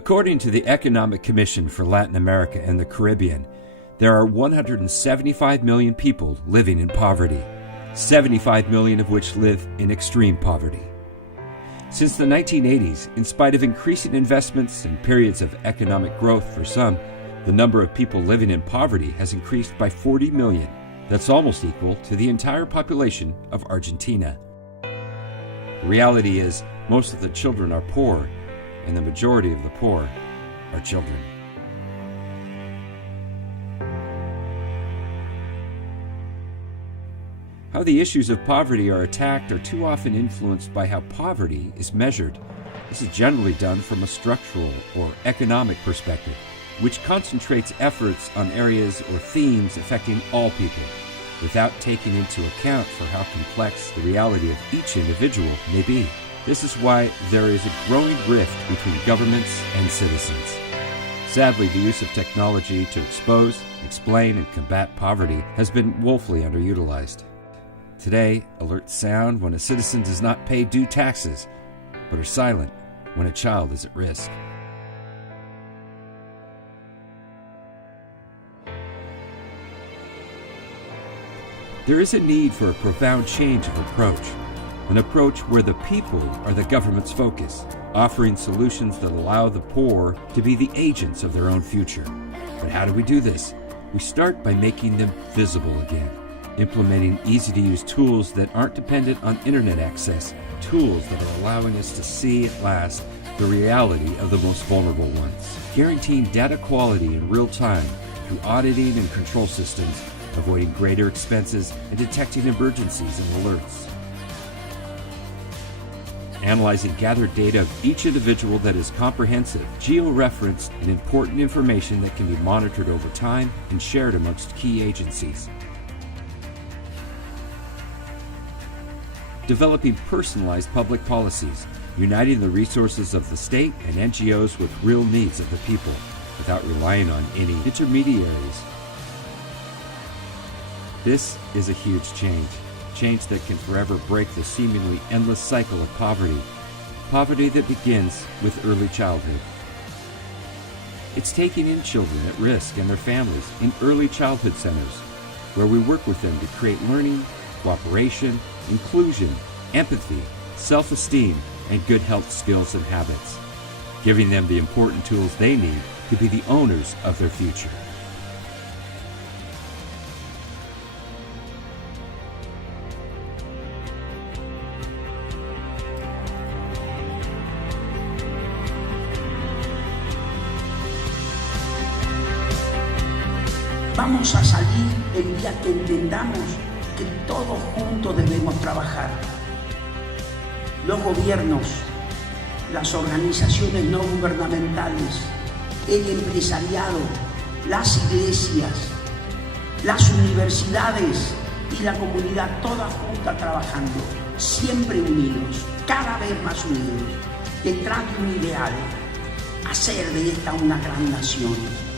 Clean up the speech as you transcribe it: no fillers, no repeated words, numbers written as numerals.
According to the Economic Commission for Latin America and the Caribbean, there are 175 million people living in poverty, 75 million of which live in extreme poverty. Since the 1980s, in spite of increasing investments and periods of economic growth for some, the number of people living in poverty has increased by 40 million. That's almost equal to the entire population of Argentina. The reality is, most of the children are poor, and the majority of the poor are children. How the issues of poverty are attacked are too often influenced by how poverty is measured. This is generally done from a structural or economic perspective, which concentrates efforts on areas or themes affecting all people, without taking into account for how complex the reality of each individual may be. This is why there is a growing rift between governments and citizens. Sadly, the use of technology to expose, explain, and combat poverty has been woefully underutilized. Today, alerts sound when a citizen does not pay due taxes, but are silent when a child is at risk. There is a need for a profound change of approach, an approach where the people are the government's focus, offering solutions that allow the poor to be the agents of their own future. But how do we do this? We start by making them visible again, implementing easy-to-use tools that aren't dependent on internet access, tools that are allowing us to see at last the reality of the most vulnerable ones, guaranteeing data quality in real time through auditing and control systems, avoiding greater expenses and detecting emergencies and alerts. Analyzing gathered data of each individual that is comprehensive, geo-referenced, and important information that can be monitored over time and shared amongst key agencies. Developing personalized public policies, uniting the resources of the state and NGOs with real needs of the people, without relying on any intermediaries. This is a huge change that can forever break the seemingly endless cycle of poverty that begins with early childhood. It's taking in children at risk and their families in early childhood centers, where we work with them to create learning, cooperation, inclusion, empathy, self-esteem, and good health skills and habits, giving them the important tools they need to be the owners of their future. Vamos a salir el día que entendamos que todos juntos debemos trabajar. Los gobiernos, las organizaciones no gubernamentales, el empresariado, las iglesias, las universidades y la comunidad, todas juntas trabajando, siempre unidos, cada vez más unidos, detrás de un ideal, hacer de esta una gran nación.